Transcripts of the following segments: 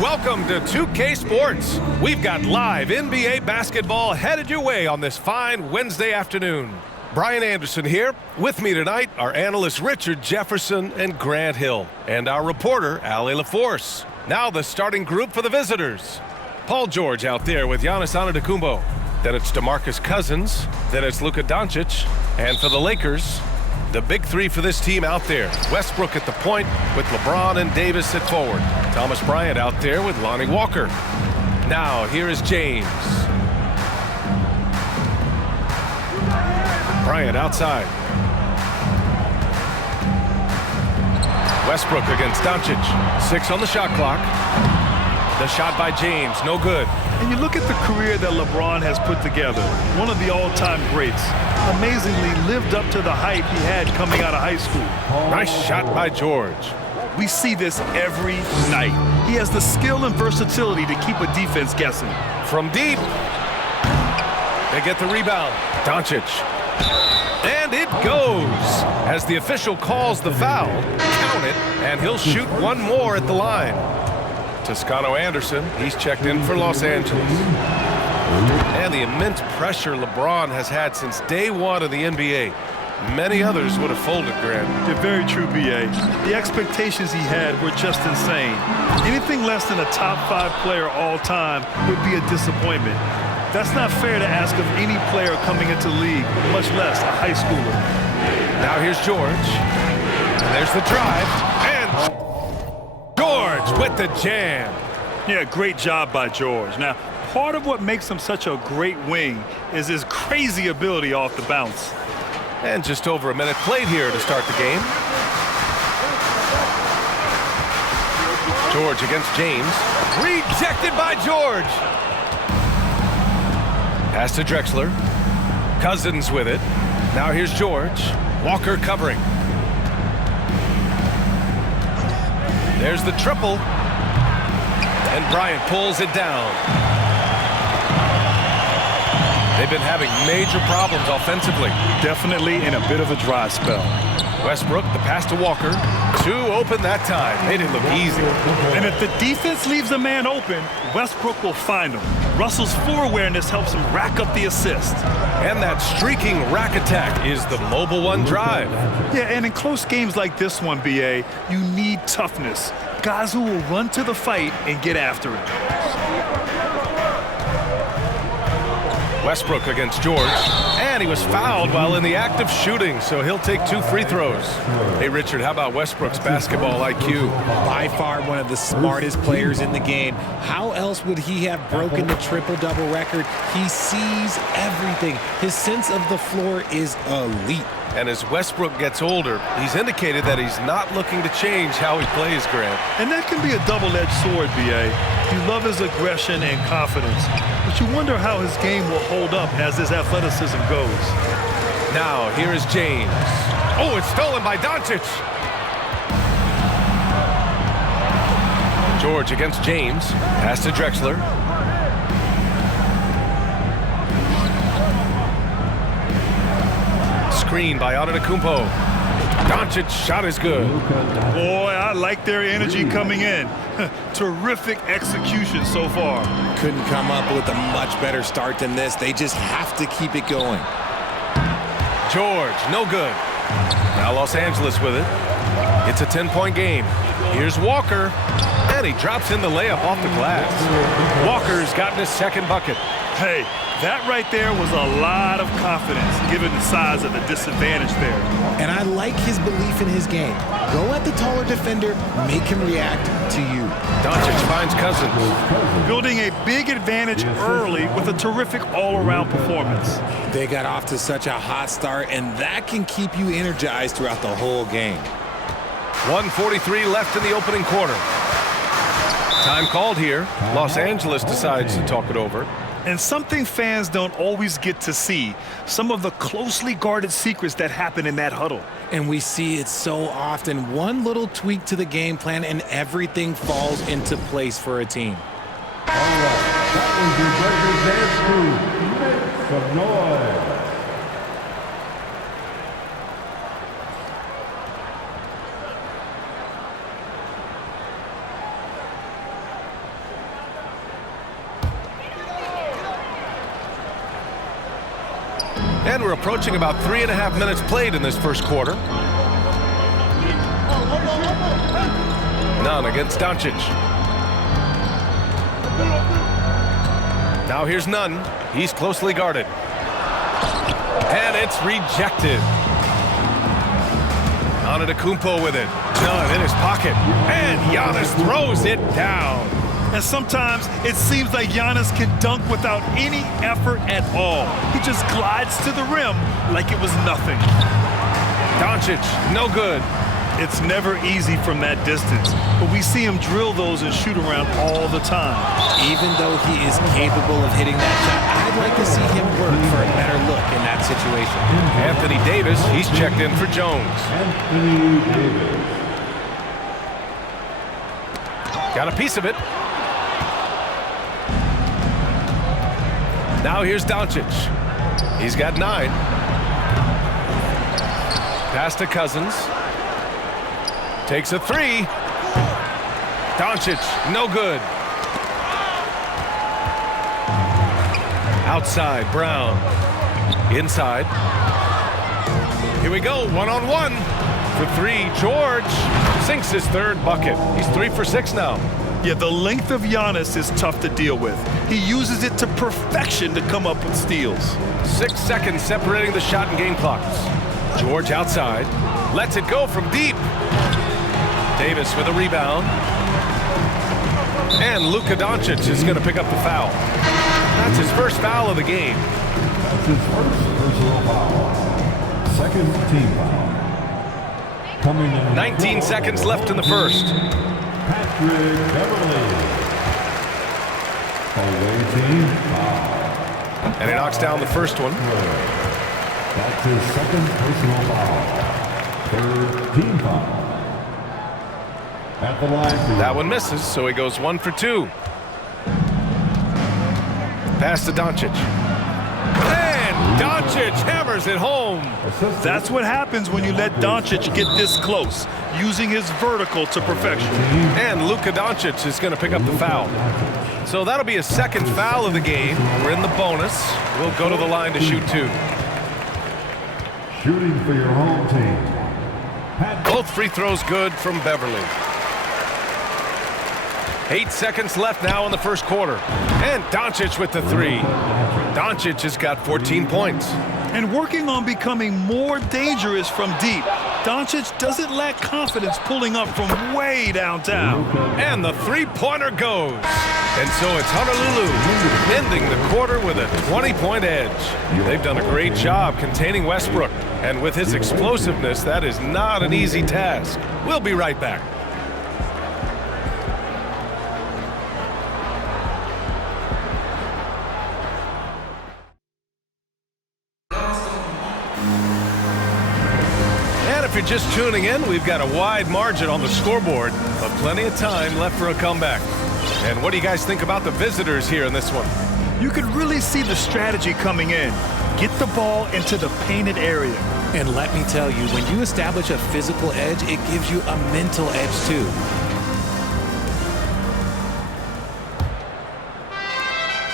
Welcome to 2K Sports. We've got live NBA basketball headed your way on this fine Wednesday afternoon. Brian Anderson here. With me tonight are analysts Richard Jefferson and Grant Hill, and our reporter, Allie LaForce. Now the starting group for the visitors. Paul George out there with Giannis Antetokounmpo. Then it's DeMarcus Cousins. Then it's Luka Doncic. And for the Lakers, the big three for this team out there. Westbrook at the point with LeBron and Davis at forward. Thomas Bryant out there with Lonnie Walker. Now here is James. Bryant outside. Westbrook against Doncic. 6 on the shot clock. The shot by James, no good. And you look at the career that LeBron has put together. One of the all-time greats. Amazingly lived up to the hype he had coming out of high school. Nice shot by George. We see this every night. He has the skill and versatility to keep a defense guessing. From deep. They get the rebound. Doncic. And it goes. As the official calls the foul, count it, and he'll shoot one more at the line. Toscano Anderson, he's checked in for Los Angeles. And the immense pressure LeBron has had since day one of the NBA. Many others would have folded, Grant. You're very true, B.A. The expectations he had were just insane. Anything less than a top 5 player all time would be a disappointment. That's not fair to ask of any player coming into the league, much less a high schooler. Now here's George. There's the drive. And George with the jam. Yeah, great job by George. Now, part of what makes him such a great wing is his crazy ability off the bounce. And just over a minute played here to start the game. George against James. Rejected by George. Pass to Drexler. Cousins with it. Now here's George. Walker covering. There's the triple. And Bryant pulls it down. They've been having major problems offensively. Definitely in a bit of a dry spell. Westbrook, the pass to Walker. 2 open that time. Made it look easy. And if the defense leaves a man open, Westbrook will find him. Russell's floor awareness helps him rack up the assist. And that streaking rack attack is the mobile one drive. Yeah, and in close games like this one, B.A., you need toughness. Guys who will run to the fight and get after it. Westbrook against George, and he was fouled while in the act of shooting, so he'll take 2 free throws. Hey, Richard, how about Westbrook's basketball IQ? By far one of the smartest players in the game. How else would he have broken the triple-double record? He sees everything. His sense of the floor is elite. And as Westbrook gets older, he's indicated that he's not looking to change how he plays, Grant. And that can be a double-edged sword, B.A. You love his aggression and confidence, but you wonder how his game will hold up as his athleticism goes. Now, here is James. Oh, it's stolen by Doncic. George against James. Pass to Drexler. Screen by Antetokounmpo. Doncic's shot is good. Boy, I like their energy coming in. Terrific execution so far. Couldn't come up with a much better start than this. They just have to keep it going. George, no good. Now Los Angeles with it. It's a 10-point game. Here's Walker, and he drops in the layup off the glass. Walker's gotten his second bucket. Hey, that right there was a lot of confidence given the size of the disadvantage there. And I like his belief in his game. Go at the taller defender, make him react to you. Doncic finds Cousins. Building a big advantage early with a terrific all-around performance. They got off to such a hot start, and that can keep you energized throughout the whole game. 1:43 left in the opening quarter. Time called here. Los Angeles decides to talk it over. And something fans don't always get to see, some of the closely guarded secrets that happen in that huddle. And we see it so often. One little tweak to the game plan and everything falls into place for a team. All right, that was your Breakers dance crew. Make some noise. And we're approaching about 3.5 minutes played in this first quarter. None against Doncic. Now here's Nunn. He's closely guarded. And it's rejected. Antetokounmpo with it. Nunn in his pocket. And Giannis throws it down. And sometimes it seems like Giannis can dunk without any effort at all. He just glides to the rim like it was nothing. Doncic, no good. It's never easy from that distance, but we see him drill those and shoot around all the time. Even though he is capable of hitting that shot, I'd like to see him work for a better look in that situation. Anthony Davis, he's checked in for Jones. Anthony Davis. Got a piece of it. Now here's Doncic. He's got 9. Pass to Cousins. Takes a 3. Doncic, no good. Outside, Brown. Inside. Here we go, one-on-one. For 3, George sinks his third bucket. He's 3 for 6 now. Yeah, the length of Giannis is tough to deal with. He uses it to perfection to come up with steals. 6 seconds separating the shot and game clocks. George outside. Lets it go from deep. Davis with a rebound. And Luka Doncic is going to pick up the foul. That's his first foul of the game. That's his first personal foul. Second team foul. Coming in 19 seconds left in the first. Patrick Beverly. Away team foul. And he knocks down the first one. That's his second personal foul. Third team foul. At the line. That one misses, so he goes 1 for 2. Pass to Doncic. And Doncic hammers it home. That's what happens when you let Doncic get this close, using his vertical to perfection. And Luka Doncic is going to pick up the foul. So that'll be his second foul of the game. We're in the bonus. We'll go to the line to shoot 2. Shooting for your home team. Both free throws good from Beverly. 8 seconds left now in the first quarter. And Doncic with the 3. Doncic has got 14 points. And working on becoming more dangerous from deep. Doncic doesn't lack confidence pulling up from way downtown. And the three-pointer goes. And so it's Honolulu ending the quarter with a 20-point edge. They've done a great job containing Westbrook. And with his explosiveness, that is not an easy task. We'll be right back. If you're just tuning in, we've got a wide margin on the scoreboard, but plenty of time left for a comeback. And what do you guys think about the visitors here in this one? You could really see the strategy coming in. Get the ball into the painted area. And let me tell you, when you establish a physical edge, it gives you a mental edge too.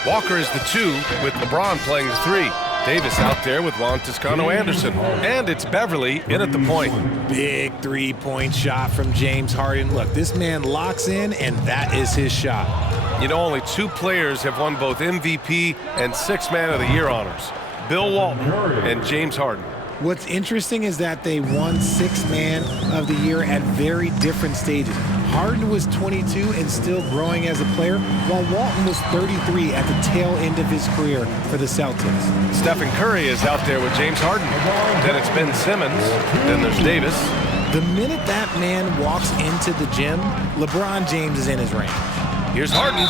Walker is the 2, with LeBron playing the 3. Davis out there with Juan Toscano-Anderson. And it's Beverly in at the point. Big three-point shot from James Harden. Look, this man locks in, and that is his shot. You know, only 2 players have won both MVP and 6th Man of the Year honors. Bill Walton and James Harden. What's interesting is that they won 6th Man of the Year at very different stages. Harden was 22 and still growing as a player, while Walton was 33 at the tail end of his career for the Celtics. Stephen Curry is out there with James Harden. Then it's Ben Simmons. Then there's Davis. The minute that man walks into the gym, LeBron James is in his range. Here's Harden.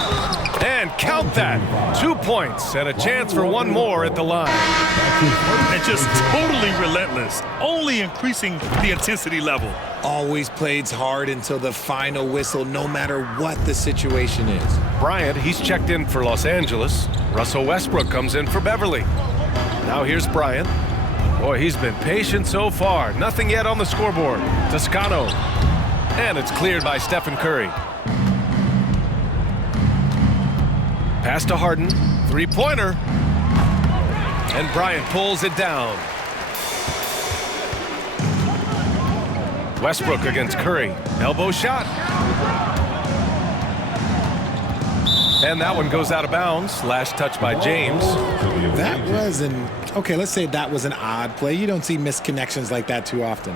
And count that. 2 points and a chance for one more at the line. And just totally relentless, only increasing the intensity level. Always plays hard until the final whistle, no matter what the situation is. Bryant, he's checked in for Los Angeles. Russell Westbrook comes in for Beverly. Now here's Bryant. Boy, he's been patient so far. Nothing yet on the scoreboard. Toscano. And it's cleared by Stephen Curry. Pass to Harden. Three-pointer. And Bryant pulls it down. Westbrook against Curry. Elbow shot. And that one goes out of bounds. Last touch by James. That was okay, let's say that was an odd play. You don't see misconnections like that too often.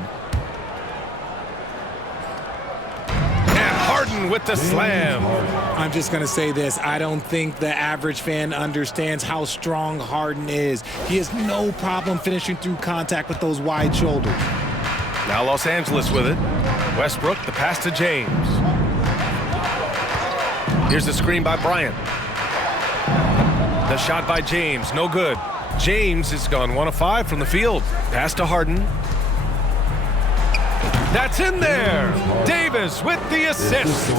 And Harden with the slam. I'm just going to say this. I don't think the average fan understands how strong Harden is. He has no problem finishing through contact with those wide shoulders. Now Los Angeles with it. Westbrook, the pass to James. Here's the screen by Bryant. The shot by James, no good. James has gone 1 of 5 from the field. Pass to Harden. That's in there. Davis with the assist.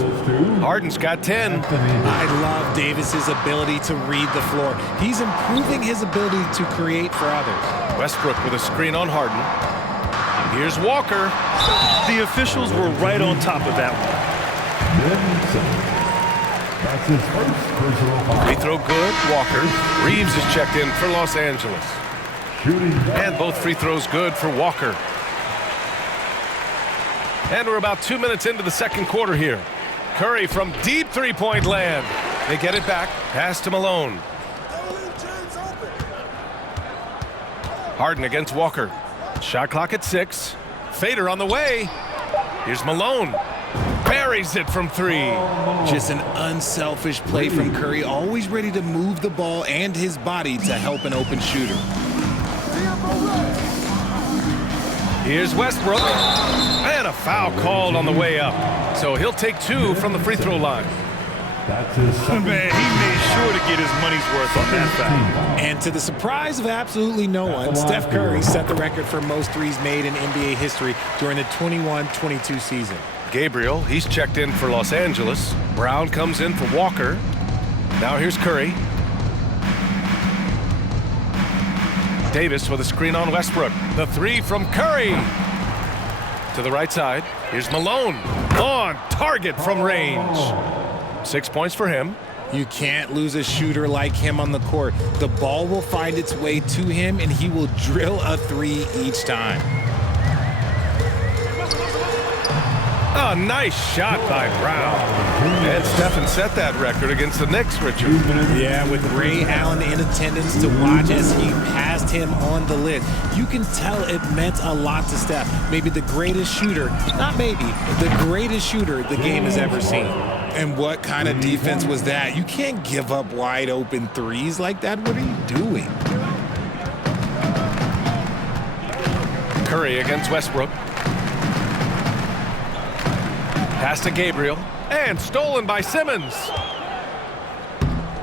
Harden's got 10. I love Davis's ability to read the floor. He's improving his ability to create for others. Westbrook with a screen on Harden. Here's Walker. The officials were right on top of that one. That's his first personal foul. Free throw good, Walker. Reeves is checked in for Los Angeles. And both free throws good for Walker. And we're about 2 minutes into the second quarter here. Curry from deep three-point land. They get it back. Pass to Malone. Harden against Walker. Shot clock at 6. Fader on the way. Here's Malone. Buries it from 3. Just an unselfish play from Curry, always ready to move the ball and his body to help an open shooter. Here's Westbrook. And a foul called on the way up. So he'll take 2 from the free throw line. That's his second. Man, he made sure to get his money's worth on that foul. And to the surprise of absolutely no one, Steph Curry set the record for most threes made in NBA history during the 21-22 season. Gabriel, he's checked in for Los Angeles. Brown comes in for Walker. Now here's Curry. Davis with a screen on Westbrook. The 3 from Curry. To the right side. Here's Malone. On target from range. 6 points for him. You can't lose a shooter like him on the court. The ball will find its way to him, and he will drill a 3 each time. A nice shot by Brown. And Stephen set that record against the Knicks, Richard. Yeah, with Ray Allen in attendance to watch as he passed him on the lid. You can tell it meant a lot to Steph. Maybe the greatest shooter, not maybe, the greatest shooter the game has ever seen. And what kind of defense was that? You can't give up wide open 3s like that. What are you doing? Curry against Westbrook. Pass to Gabriel. And stolen by Simmons.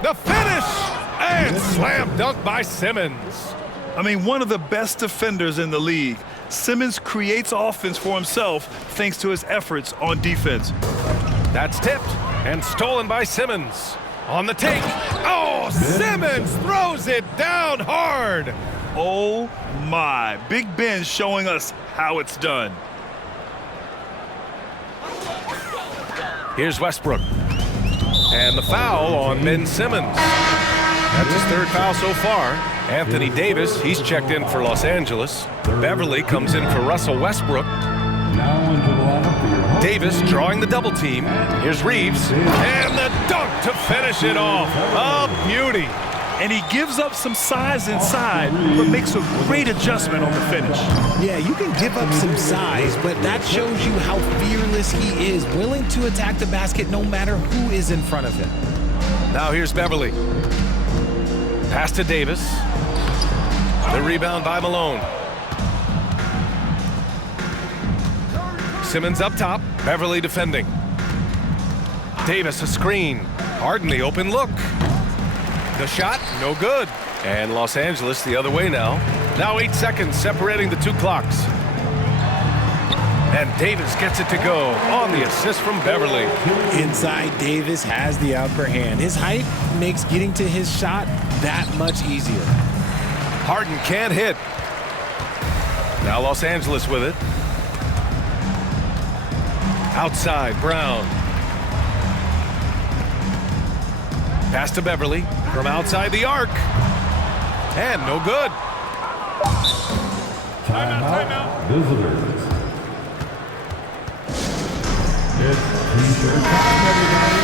The finish! And slam dunk by Simmons. I mean, one of the best defenders in the league. Simmons creates offense for himself thanks to his efforts on defense. That's tipped and stolen by Simmons. On the take. Oh, Simmons throws it down hard. Oh my, Big Ben showing us how it's done. Here's Westbrook. And the foul on Ben Simmons. That's his 3rd foul so far. Anthony Davis, he's checked in for Los Angeles. Beverly comes in for Russell Westbrook. Now into the lineup for your host. Davis drawing the double team. Here's Reeves. And the dunk to finish it off. A beauty. And he gives up some size inside, but makes a great adjustment on the finish. Yeah, you can give up some size, but that shows you how fearless he is, willing to attack the basket no matter who is in front of him. Now here's Beverly. Pass to Davis. The rebound by Malone. Simmons up top. Beverly defending. Davis a screen. Harden the open look. The shot, no good. And Los Angeles the other way now. Now 8 seconds separating the 2 clocks. And Davis gets it to go on the assist from Beverly. Inside, Davis has the upper hand. His height makes getting to his shot that much easier. Harden can't hit. Now Los Angeles with it. Outside, Brown. Pass to Beverly from outside the arc. And no good. Timeout. Visitors. It's T-shirt time, everybody.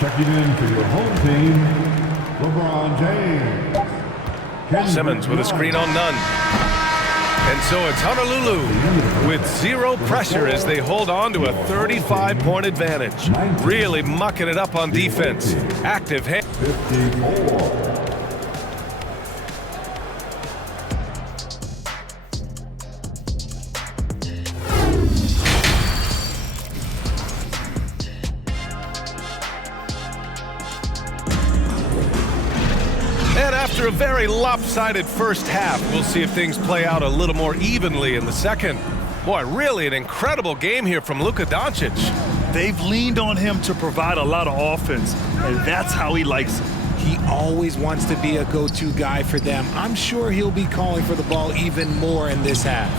Checking in for your home team, LeBron James. Simmons with a screen on Nunn. And so it's Honolulu with zero pressure as they hold on to a 35-point advantage. Really mucking it up on defense. Active hand. 54. And after a very lopsided first half, we'll see if things play out a little more evenly in the second. Boy, really an incredible game here from Luka Doncic. They've leaned on him to provide a lot of offense, and that's how he likes it. He always wants to be a go-to guy for them. I'm sure he'll be calling for the ball even more in this half.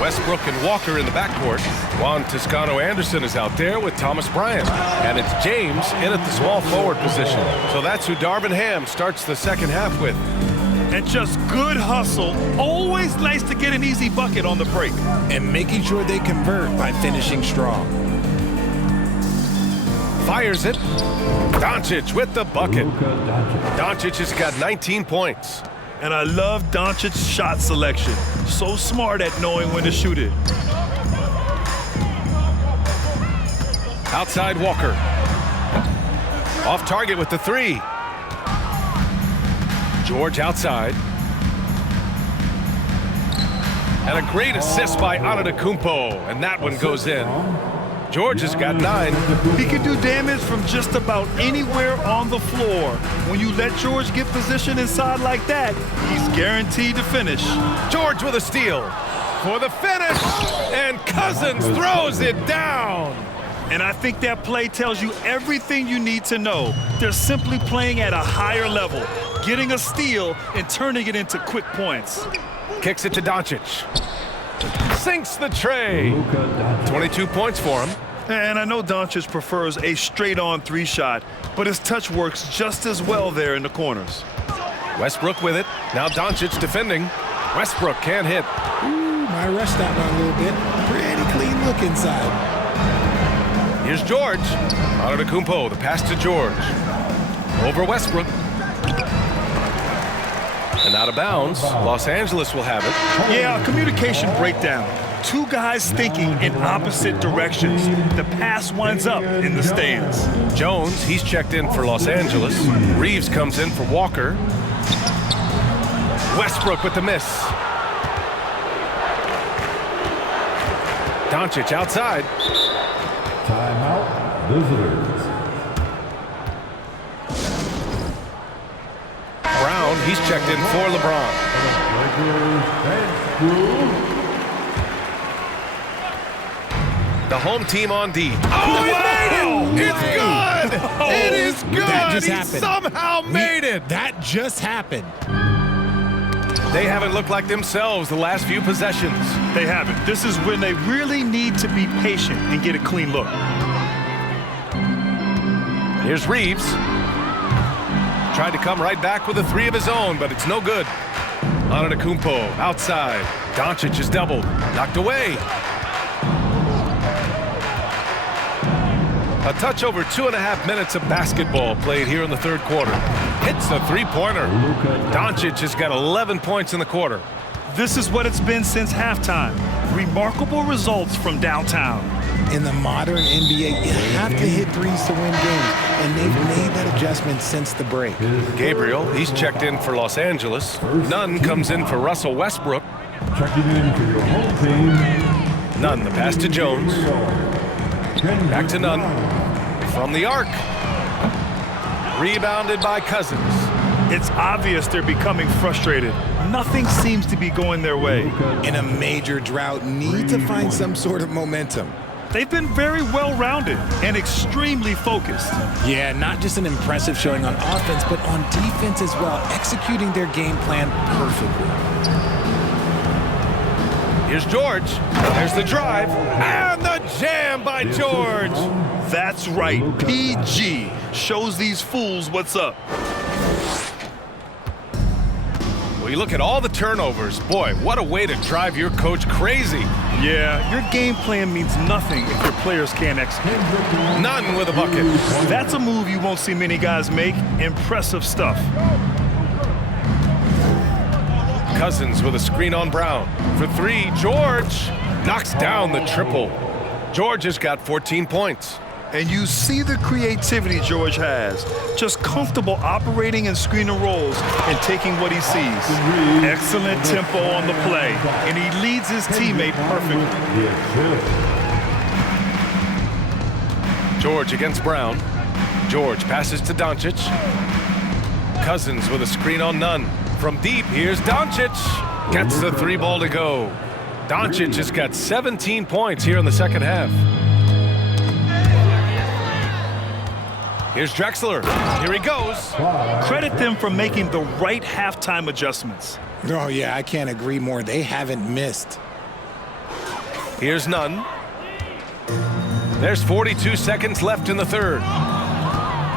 Westbrook and Walker in the backcourt. Juan Toscano-Anderson is out there with Thomas Bryant. And it's James in at the small forward position. So that's who Darvin Ham starts the second half with. And just good hustle. Always nice to get an easy bucket on the break. And making sure they convert by finishing strong. Fires it. Doncic with the bucket. Luka Doncic. Doncic has got 19 points. And I love Doncic's shot selection. So smart at knowing when to shoot it. Outside Walker. Off target with the three. George outside. And a great assist by Antetokounmpo. And that one goes in. George has got 9. He can do damage from just about anywhere on the floor. When you let George get position inside like that, he's guaranteed to finish. George with a steal for the finish. And Cousins throws it down. And I think that play tells you everything you need to know. They're simply playing at a higher level, getting a steal and turning it into quick points. Kicks it to Doncic. Sinks the tray. Luka Doncic. 22 points for him. And I know Doncic prefers a straight-on three-shot, but his touch works just as well there in the corners. Westbrook with it. Now Doncic defending. Westbrook can't hit. Ooh, might rush that one a little bit. Pretty clean look inside. Here's George. Antetokounmpo, the pass to George. Over Westbrook. And out of bounds. Los Angeles will have it. Yeah, a communication breakdown. Two guys thinking in opposite directions. The pass winds up in the stands. Jones, he's checked in for Los Angeles. Reeves comes in for Walker. Westbrook with the miss. Doncic outside. Timeout. Visitors. Brown, he's checked in for LeBron. The home team on D. Oh, he made it! It's good! It is good! That just He happened. somehow made it! That just happened. They haven't looked like themselves the last few possessions. They haven't. This is when they really need to be patient and get a clean look. Here's Reeves. Tried to come right back with a three of his own, but it's no good. Antetokounmpo outside. Doncic is doubled. Knocked away. A touch over 2.5 minutes of basketball played here in the third quarter. Hits a three-pointer. Doncic has got 11 points in the quarter. This is what it's been since halftime. Remarkable results from downtown. In the modern NBA, you have to hit threes to win games, and they've made that adjustment since the break. Gabriel, he's checked in for Los Angeles. Nunn comes in for Russell Westbrook. Checking in for your home team. Nunn, the pass to Jones. Back to Nunn. From the arc. Rebounded by Cousins. It's obvious they're becoming frustrated. Nothing seems to be going their way. In a major drought, need to find some sort of momentum. They've been very well-rounded and extremely focused. Yeah, not just an impressive showing on offense, but on defense as well, executing their game plan perfectly. Here's George. There's the drive. And the jam by George. That's right. PG shows these fools what's up. Well, you look at all the turnovers. Boy, what a way to drive your coach crazy. Yeah, your game plan means nothing if your players can't execute. None with a bucket. That's a move you won't see many guys make. Impressive stuff. Cousins with a screen on Brown. For three, George knocks down the triple. George has got 14 points. And you see the creativity George has. Just comfortable operating and screening rolls and taking what he sees. Excellent tempo on the play, and he leads his teammate perfectly. George against Brown. George passes to Doncic. Cousins with a screen on Nunn. From deep, here's Doncic. Gets the three ball to go. Doncic has got 17 points here in the second half. Here's Drexler. Here he goes. Credit them for making the right halftime adjustments. Oh, yeah, I can't agree more. They haven't missed. Here's Nunn. There's 42 seconds left in the third.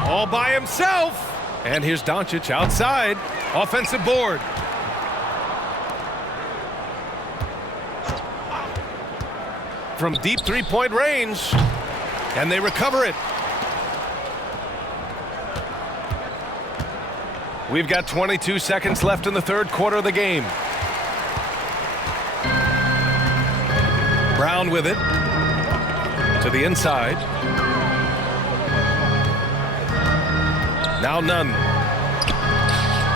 All by himself. And here's Doncic outside. Offensive board. From deep three-point range. And they recover it. We've got 22 seconds left in the third quarter of the game. Brown with it. To the inside. Now Nunn.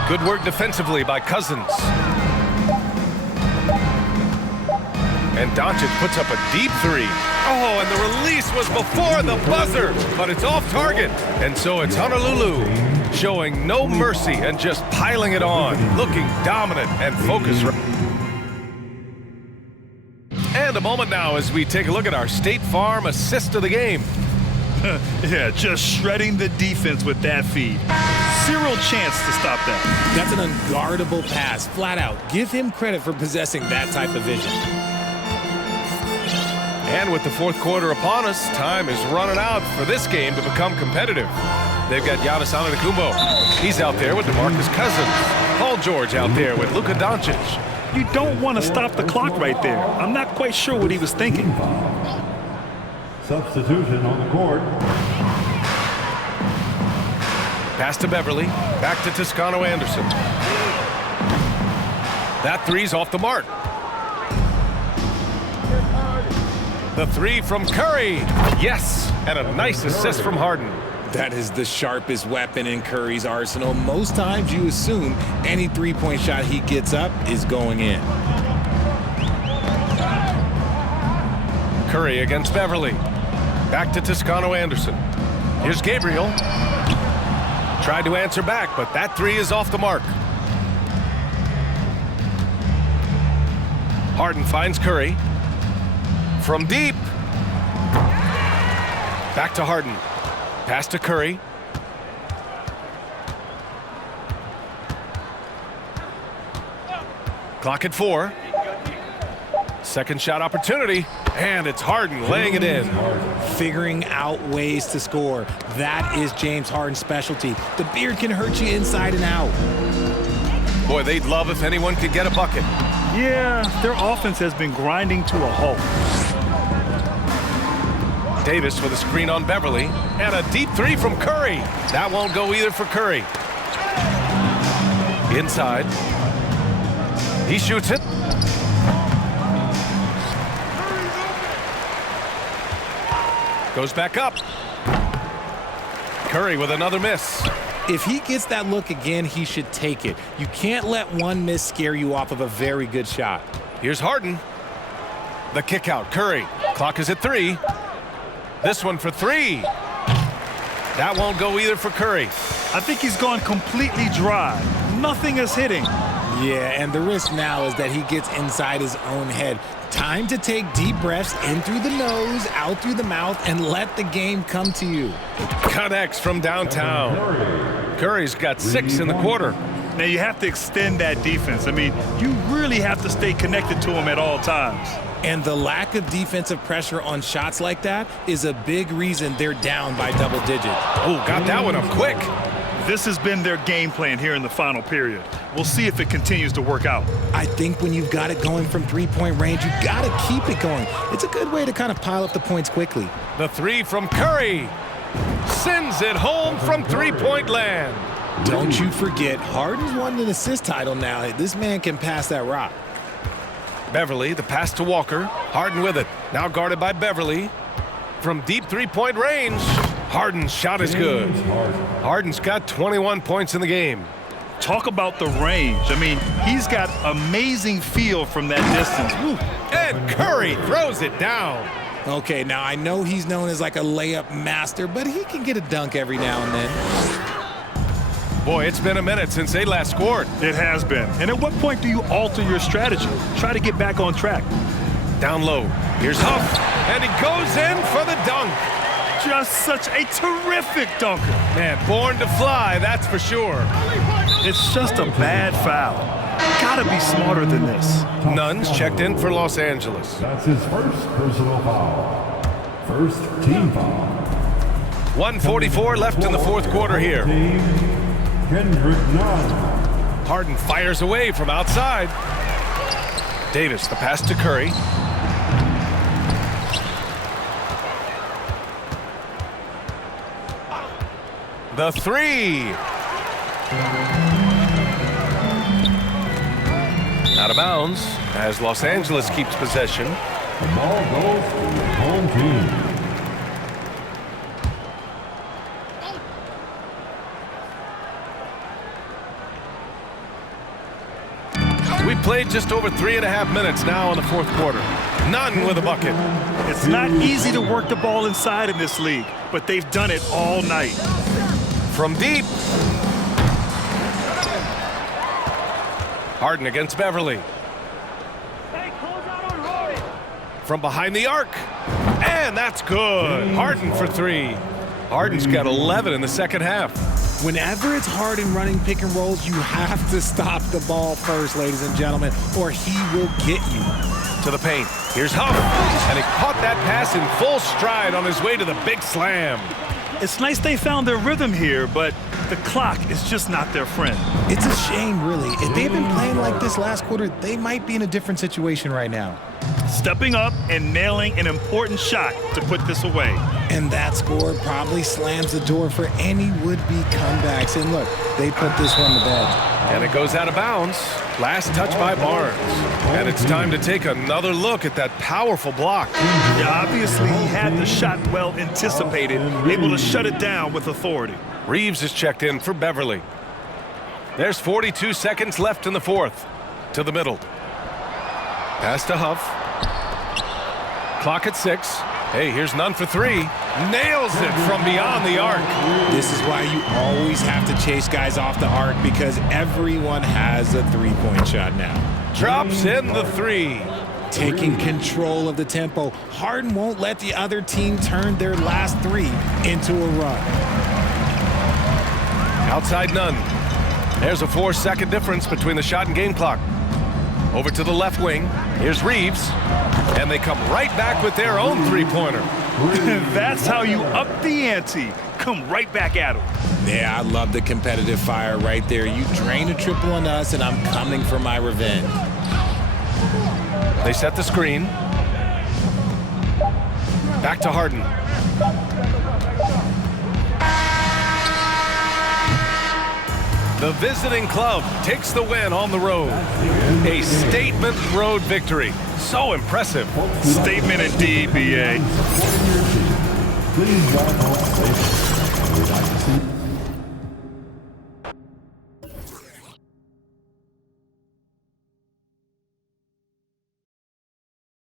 Good work defensively by Cousins. And Doncic puts up a deep three. Oh, and the release was before the buzzer, but it's off target. And so it's Honolulu showing no mercy and just piling it on, looking dominant and focused. And a moment now as we take a look at our State Farm assist of the game. Yeah, just shredding the defense with that feed. Zero chance to stop that. That's an unguardable pass, flat out. Give him credit for possessing that type of vision. And with the fourth quarter upon us, time is running out for this game to become competitive. They've got Giannis Antetokounmpo. He's out there with DeMarcus Cousins. Paul George out there with Luka Doncic. You don't want to stop the clock right there. I'm not quite sure what he was thinking. Substitution on the court. Pass to Beverly. Back to Toscano Anderson. That three's off the mark. The three from Curry. Yes, and a nice assist from Harden. That is the sharpest weapon in Curry's arsenal. Most times you assume any three-point shot he gets up is going in. Curry against Beverly. Back to Toscano Anderson. Here's Gabriel. Tried to answer back, but that three is off the mark. Harden finds Curry. From deep. Back to Harden. Pass to Curry. Clock at 4. Second shot opportunity. And it's Harden laying it in. Figuring out ways to score. That is James Harden's specialty. The beard can hurt you inside and out. Boy, they'd love if anyone could get a bucket. Yeah, their offense has been grinding to a halt. Davis with a screen on Beverly. And a deep three from Curry. That won't go either for Curry. Inside. He shoots it. Goes back up. Curry with another miss. If he gets that look again, he should take it. You can't let one miss scare you off of a very good shot. Here's Harden. The kick out. Curry. Clock is at 3. This one for 3. That won't go either for Curry. I think he's gone completely dry. Nothing is hitting. Yeah, and the risk now is that he gets inside his own head. Time to take deep breaths in through the nose, out through the mouth, and let the game come to you. Connects from downtown. Curry's got 6 in the quarter. Now you have to extend that defense. I mean, you really have to stay connected to him at all times. And the lack of defensive pressure on shots like that is a big reason they're down by double digits. Oh, got that one up quick. This has been their game plan here in the final period. We'll see if it continues to work out. I think when you've got it going from three-point range, you've got to keep it going. It's a good way to kind of pile up the points quickly. The three from Curry. Sends it home from three-point land. Don't you forget, Harden's won an assist title now. This man can pass that rock. Beverly, the pass to Walker. Harden with it. Now guarded by Beverly. From deep three-point range, Harden's shot is good. Harden's got 21 points in the game. Talk about the range. I mean, he's got amazing feel from that distance. Woo. And Curry throws it down. Okay, now I know he's known as like a layup master, but he can get a dunk every now and then. Boy, it's been a minute since they last scored. It has been. And at what point do you alter your strategy? Try to get back on track. Down low. Here's Huff, and he goes in for the dunk. Just such a terrific dunker. Man, born to fly, that's for sure. It's just a bad foul. Gotta be smarter than this. Nunn's checked in for Los Angeles. That's his first personal foul. First team foul. 1:44 left in the fourth quarter here. Team Kendrick Nunn. Harden fires away from outside. Davis, the pass to Curry. The three. Out of bounds as Los Angeles keeps possession. The ball goes to the home team. We played just over 3.5 minutes now in the fourth quarter. Nunn with a bucket. It's not easy to work the ball inside in this league, but they've done it all night. From deep. Harden against Beverly. From behind the arc. And that's good. Harden for three. Harden's got 11 in the second half. Whenever it's Harden running pick and rolls, you have to stop the ball first, ladies and gentlemen, or he will get you. To the paint. Here's Huff. And he caught that pass in full stride on his way to the big slam. It's nice they found their rhythm here, but the clock is just not their friend. It's a shame, really. If they've been playing like this last quarter, they might be in a different situation right now. Stepping up and nailing an important shot to put this away. And that score probably slams the door for any would-be comebacks. And look, they put this one to bed. And it goes out of bounds. Last touch by Barnes. And it's time to take another look at that powerful block. Yeah, obviously he had the shot well anticipated, able to shut it down with authority. Reeves is checked in for Beverly. There's 42 seconds left in the fourth. To the middle. Pass to Huff. Clock at 6. Hey, here's Nunn for three. Nails it from beyond the arc. This is why you always have to chase guys off the arc, because everyone has a three-point shot now. Drops in the three. Taking control of the tempo. Harden won't let the other team turn their last three into a run. Outside Nunn. There's a 4-second difference between the shot and game clock. Over to the left wing. Here's Reeves. And they come right back with their own three-pointer. That's how you up the ante. Come right back at him. Yeah, I love the competitive fire right there. You drain a triple on us, and I'm coming for my revenge. They set the screen. Back to Harden. The visiting club takes the win on the road. A statement road victory. So impressive. Statement indeed, BA. Please drive home safely. We'd like to see